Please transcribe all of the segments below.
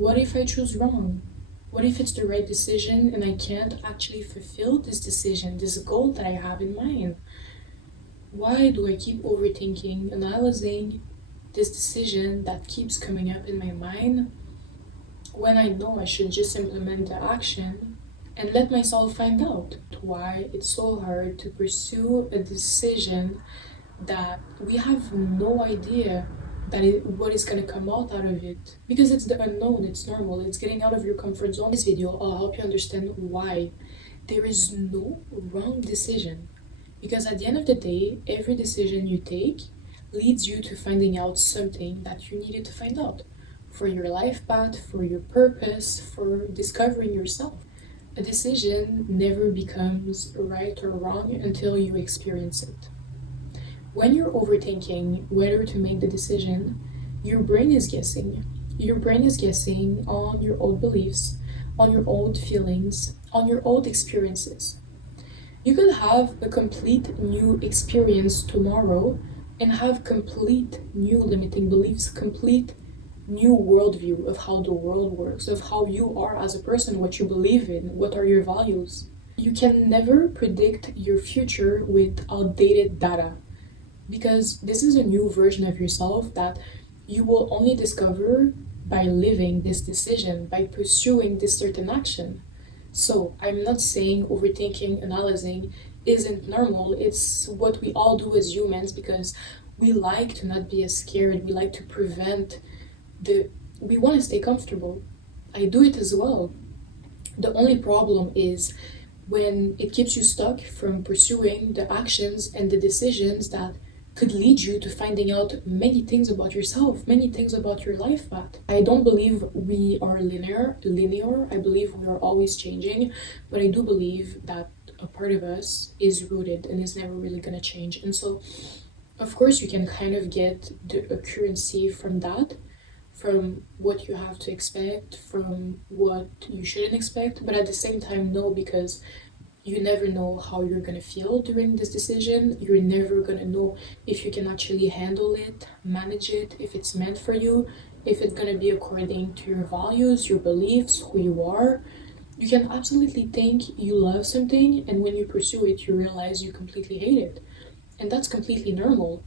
What if I choose wrong? What if it's the right decision and I can't actually fulfill this decision, this goal that I have in mind? Why do I keep overthinking, analyzing this decision that keeps coming up in my mind when I know I should just implement the action and let myself find out why it's so hard to pursue a decision that we have no idea what is going to come out of it, because it's the unknown. It's normal, it's getting out of your comfort zone. In this video I'll help you understand why there is no wrong decision, because at the end of the day every decision you take leads you to finding out something that you needed to find out for your life path, for your purpose, for discovering yourself. A decision never becomes right or wrong until you experience it. When you're overthinking whether to make the decision, your brain is guessing. Your brain is guessing on your old beliefs, on your old feelings, on your old experiences. You could have a complete new experience tomorrow and have complete new limiting beliefs, complete new worldview of how the world works, of how you are as a person, what you believe in, what are your values. You can never predict your future with outdated data, because this is a new version of yourself that you will only discover by living this decision, by pursuing this certain action. So I'm not saying overthinking, analyzing isn't normal. It's what we all do as humans, because we like to not be as scared. We like to we want to stay comfortable. I do it as well. The only problem is when it keeps you stuck from pursuing the actions and the decisions that could lead you to finding out many things about yourself, many things about your life path. I don't believe we are linear. I believe we are always changing, but I do believe that a part of us is rooted and is never really going to change. And so, of course, you can kind of get the accuracy from that, from what you have to expect, from what you shouldn't expect, but at the same time, no, because you never know how you're gonna feel during this decision. You're never gonna know if you can actually handle it, manage it, if it's meant for you, if it's gonna be according to your values, your beliefs, who you are. You can absolutely think you love something, and when you pursue it, you realize you completely hate it. And that's completely normal.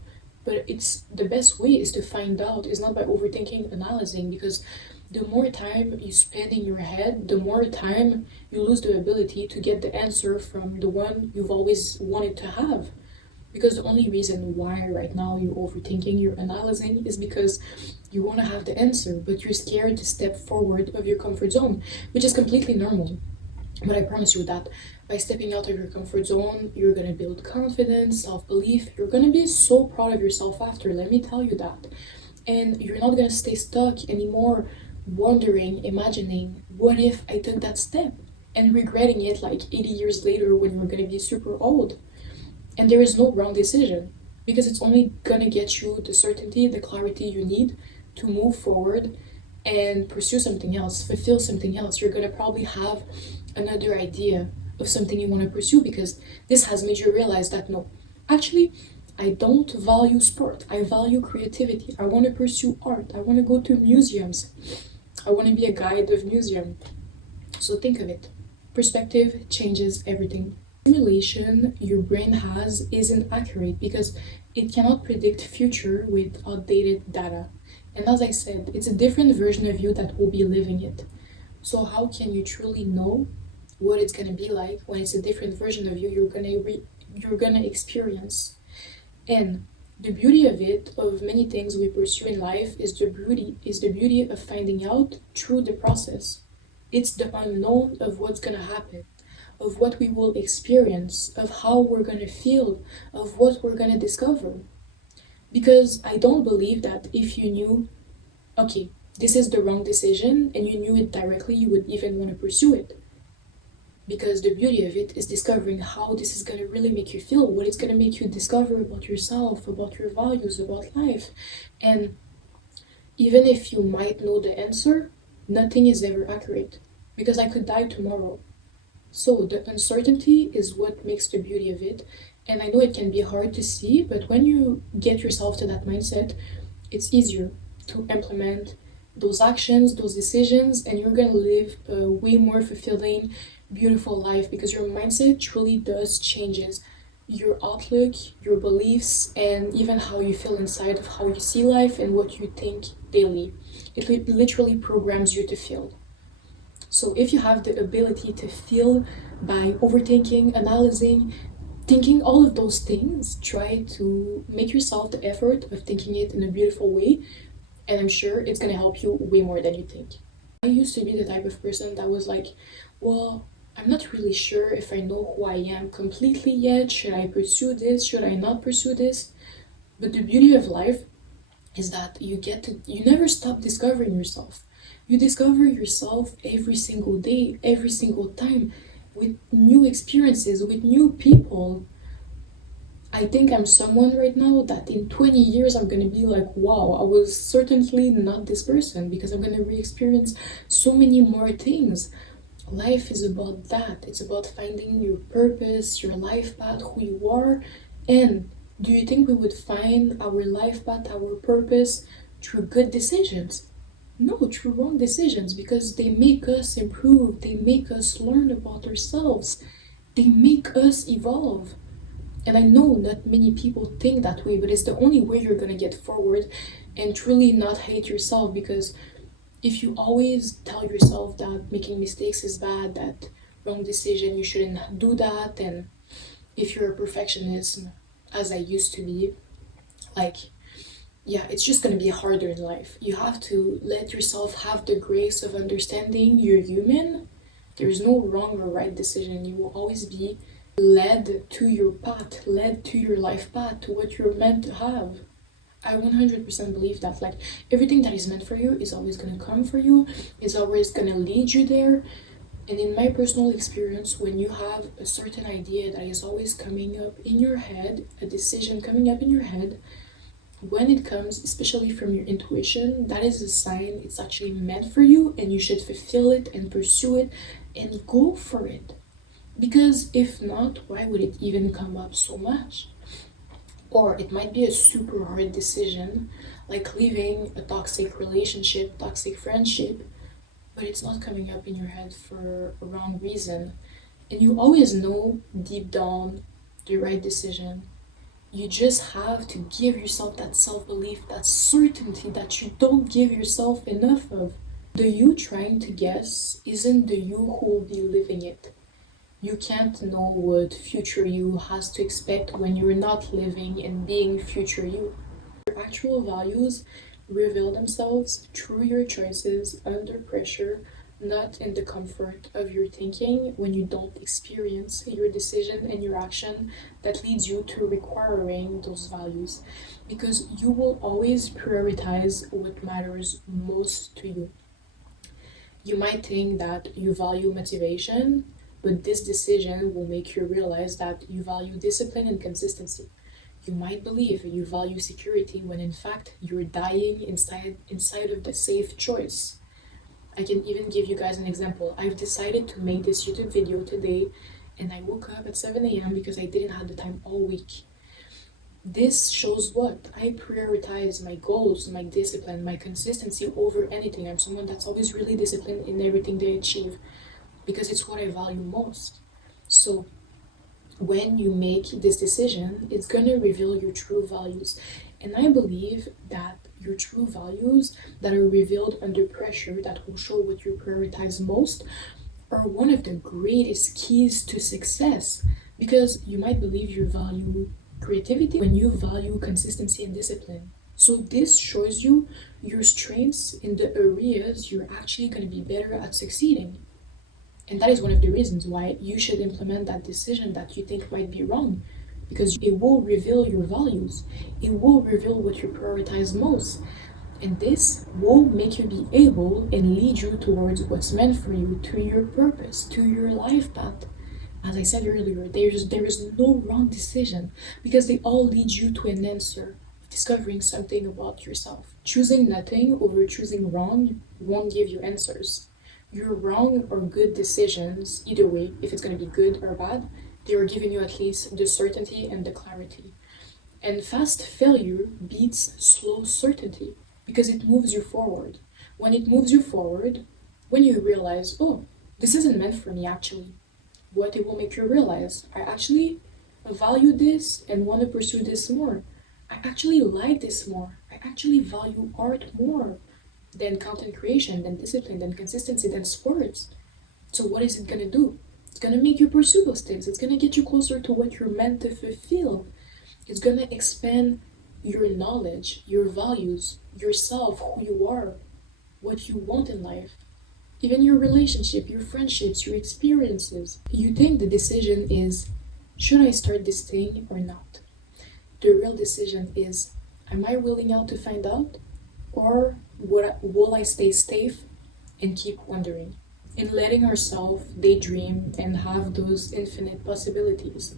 But it's the best way is to find out, is not by overthinking, analyzing, because the more time you spend in your head, the more time you lose the ability to get the answer from the one you've always wanted to have. Because the only reason why right now you're overthinking, you're analyzing, is because you want to have the answer, but you're scared to step forward of your comfort zone, which is completely normal. But I promise you that by stepping out of your comfort zone, you're going to build confidence, self-belief. You're going to be so proud of yourself after, let me tell you that. And you're not going to stay stuck anymore wondering, imagining, what if I took that step, and regretting it like 80 years later when you're going to be super old. And there is no wrong decision, because it's only going to get you the certainty, the clarity you need to move forward and pursue something else, fulfill something else. You're going to probably have another idea of something you want to pursue, because this has made you realize that no, actually I don't value sport, I value creativity. I want to pursue art, I want to go to museums, I want to be a guide of museum. So think of it. Perspective changes everything. Simulation your brain has isn't accurate because it cannot predict future with outdated data. And as I said, it's a different version of you that will be living it. So how can you truly know what it's gonna be like when it's a different version of you you're gonna experience? And the beauty of it, of many things we pursue in life, is the beauty of finding out through the process. It's the unknown of what's gonna happen, of what we will experience, of how we're gonna feel, of what we're gonna discover. Because I don't believe that if you knew, okay, this is the wrong decision, and you knew it directly, you would even want to pursue it. Because the beauty of it is discovering how this is going to really make you feel, what it's going to make you discover about yourself, about your values, about life. And even if you might know the answer, nothing is ever accurate, because I could die tomorrow. So the uncertainty is what makes the beauty of it. And I know it can be hard to see, but when you get yourself to that mindset, it's easier to implement those actions, those decisions, and you're gonna live a way more fulfilling, beautiful life because your mindset truly does changes your outlook, your beliefs, and even how you feel inside of how you see life and what you think daily. It literally programs you to feel. So if you have the ability to feel by overthinking, analyzing, thinking all of those things, try to make yourself the effort of thinking it in a beautiful way, and I'm sure it's gonna help you way more than you think. I used to be the type of person that was like, well, I'm not really sure if I know who I am completely yet. Should I pursue this? Should I not pursue this? But the beauty of life is that you never stop discovering yourself. You discover yourself every single day, every single time, with new experiences, with new people. I think I'm someone right now that in 20 years I'm gonna be like, wow, I was certainly not this person because I'm gonna re experience so many more things. Life is about that. It's about finding your purpose, your life path, who you are. And do you think we would find our life path, our purpose through good decisions? No, through wrong decisions because they make us improve, they make us learn about ourselves, they make us evolve. And I know not many people think that way, but it's the only way you're gonna get forward and truly not hate yourself because if you always tell yourself that making mistakes is bad, that wrong decision, you shouldn't do that, and if you're a perfectionist, as I used to be, like, yeah, it's just gonna be harder in life. You have to let yourself have the grace of understanding you're human. There's no wrong or right decision. You will always be led to your path, led to your life path, to what you're meant to have. I 100% believe that, like, everything that is meant for you is always gonna come for you, is always gonna lead you there. And in my personal experience, when you have a certain idea that is always coming up in your head, a decision coming up in your head, when it comes, especially from your intuition, that is a sign it's actually meant for you and you should fulfill it and pursue it and go for it. Because if not, why would it even come up so much? Or it might be a super hard decision, like leaving a toxic relationship, toxic friendship, but it's not coming up in your head for a wrong reason. And you always know deep down the right decision. You just have to give yourself that self belief, that certainty that you don't give yourself enough of. The you trying to guess isn't the you who will be living it. You can't know what future you has to expect when you're not living and being future you. Your actual values reveal themselves through your choices under pressure, not in the comfort of your thinking when you don't experience your decision and your action that leads you to requiring those values. Because you will always prioritize what matters most to you. You might think that you value motivation, but this decision will make you realize that you value discipline and consistency. You might believe you value security when in fact you're dying inside of the safe choice. I can even give you guys an example. I've decided to make this YouTube video today and I woke up at 7 a.m. because I didn't have the time all week. This shows what? I prioritize my goals, my discipline, my consistency over anything. I'm someone that's always really disciplined in everything they achieve because it's what I value most. So when you make this decision, it's gonna reveal your true values. And I believe that your true values that are revealed under pressure, that will show what you prioritize most, are one of the greatest keys to success. Because you might believe you value creativity when you value consistency and discipline. So this shows you your strengths in the areas you're actually going to be better at succeeding. And that is one of the reasons why you should implement that decision that you think might be wrong. Because it will reveal your values, it will reveal what you prioritize most. And this will make you be able and lead you towards what's meant for you, to your purpose, to your life path. As I said earlier, there is no wrong decision because they all lead you to an answer, discovering something about yourself. Choosing nothing over choosing wrong won't give you answers. Your wrong or good decisions, either way, if it's going to be good or bad, they are giving you at least the certainty and the clarity. And fast failure beats slow certainty because it moves you forward. when it moves you forward, when you realize, oh, this isn't meant for me actually, what it will make you realize, I actually value this and want to pursue this more. I actually like this more. I actually value art more than content creation, than discipline, than consistency, than sports. So what is it gonna do? It's gonna make you pursue those things. It's gonna get you closer to what you're meant to fulfill. It's gonna expand your knowledge, your values, yourself, who you are, what you want in life. Even your relationship, your friendships, your experiences. You think the decision is, should I start this thing or not? The real decision is, am I willing out to find out? Or will I stay safe and keep wondering? In letting ourselves daydream and have those infinite possibilities.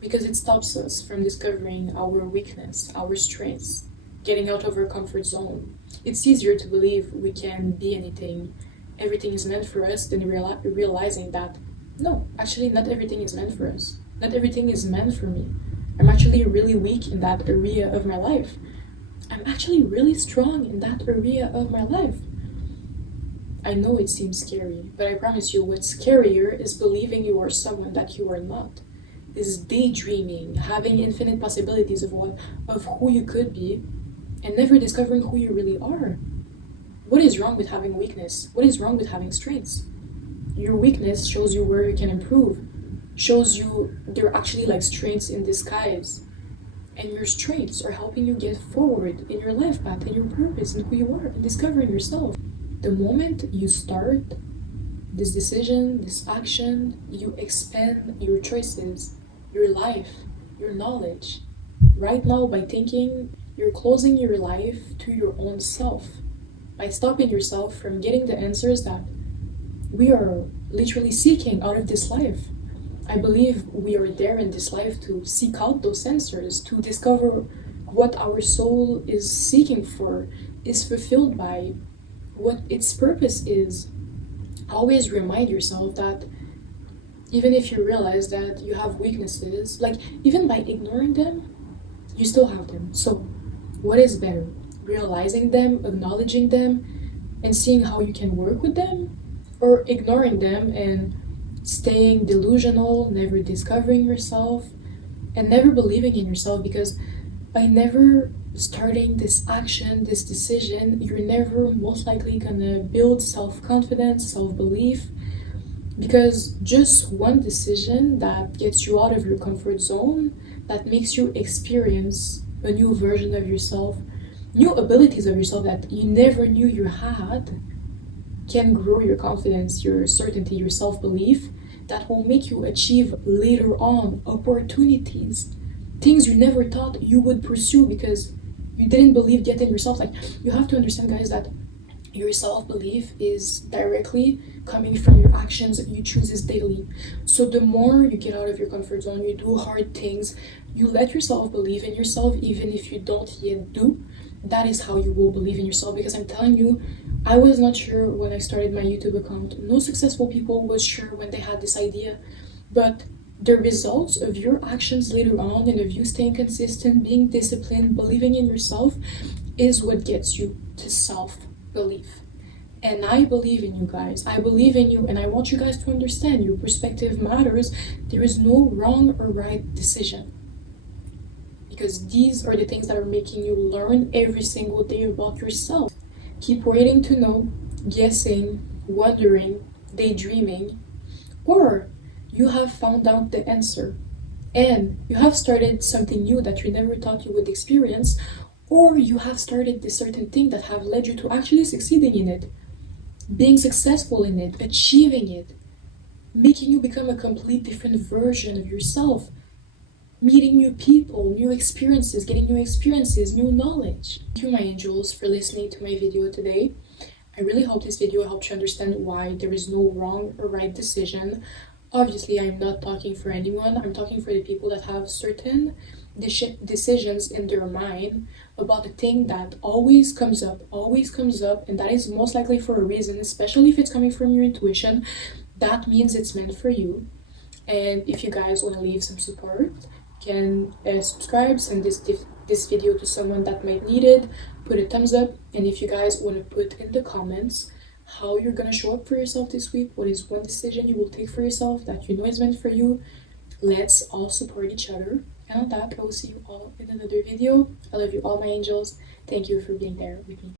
Because it stops us from discovering our weakness, our strengths, getting out of our comfort zone. It's easier to believe we can be anything, everything is meant for us, than realizing that, no, actually, not everything is meant for us. Not everything is meant for me. I'm actually really weak in that area of my life. I'm actually really strong in that area of my life. I know it seems scary, but I promise you what's scarier is believing you are someone that you are not. Is daydreaming, having infinite possibilities of who you could be, and never discovering who you really are. What is wrong with having weakness? What is wrong with having strengths? Your weakness shows you where you can improve, shows you they're actually like strengths in disguise. And your strengths are helping you get forward in your life path, in your purpose, in who you are, and discovering yourself. The moment you start this decision, this action, you expand your choices, your life, your knowledge. Right now, by thinking, you're closing your life to your own self, by stopping yourself from getting the answers that we are literally seeking out of this life. I believe we are there in this life to seek out those answers, to discover what our soul is seeking for, is fulfilled by, what its purpose is. Always remind yourself that even if you realize that you have weaknesses, like even by ignoring them, you still have them. So, what is better? Realizing them, acknowledging them, and seeing how you can work with them, or ignoring them and staying delusional, never discovering yourself, and never believing in yourself, because by never starting this action, this decision, you're never most likely gonna build self-confidence, self-belief, because just one decision that gets you out of your comfort zone, that makes you experience a new version of yourself, new abilities of yourself that you never knew you had, can grow your confidence, your certainty, your self-belief, that will make you achieve later on opportunities, things you never thought you would pursue because you didn't believe yet in yourself. Like, you have to understand, guys, that your self-belief is directly coming from your actions that you choose daily. So the more you get out of your comfort zone, you do hard things, you let yourself believe in yourself even if you don't yet do, that is how you will believe in yourself. Because I'm telling you, I was not sure when I started my YouTube account. No successful people was sure when they had this idea, but the results of your actions later on, and of you staying consistent, being disciplined, believing in yourself, is what gets you to self-belief. And I believe in you guys. I believe in you, and I want you guys to understand your perspective matters. There is no wrong or right decision, because these are the things that are making you learn every single day about yourself. Keep waiting to know, guessing, wondering, daydreaming, or you have found out the answer and you have started something new that you never thought you would experience, or you have started this certain thing that have led you to actually succeeding in it, being successful in it, achieving it, making you become a complete different version of yourself, meeting new people, new experiences, getting new experiences, new knowledge. Thank you, my angels, for listening to my video today. I really hope this video helped you understand why there is no wrong or right decision. Obviously, I'm not talking for anyone. I'm talking for the people that have certain decisions in their mind about the thing that always comes up, and that is most likely for a reason, especially if it's coming from your intuition. That means it's meant for you. And if you guys want to leave some support, you can subscribe, send this this video to someone that might need it, put a thumbs up. And if you guys want to put in the comments how you're gonna show up for yourself this week, what is one decision you will take for yourself that you know is meant for you, let's all support each other. And on that, I will see you all in another video. I love you all, my angels. Thank you for being there with me.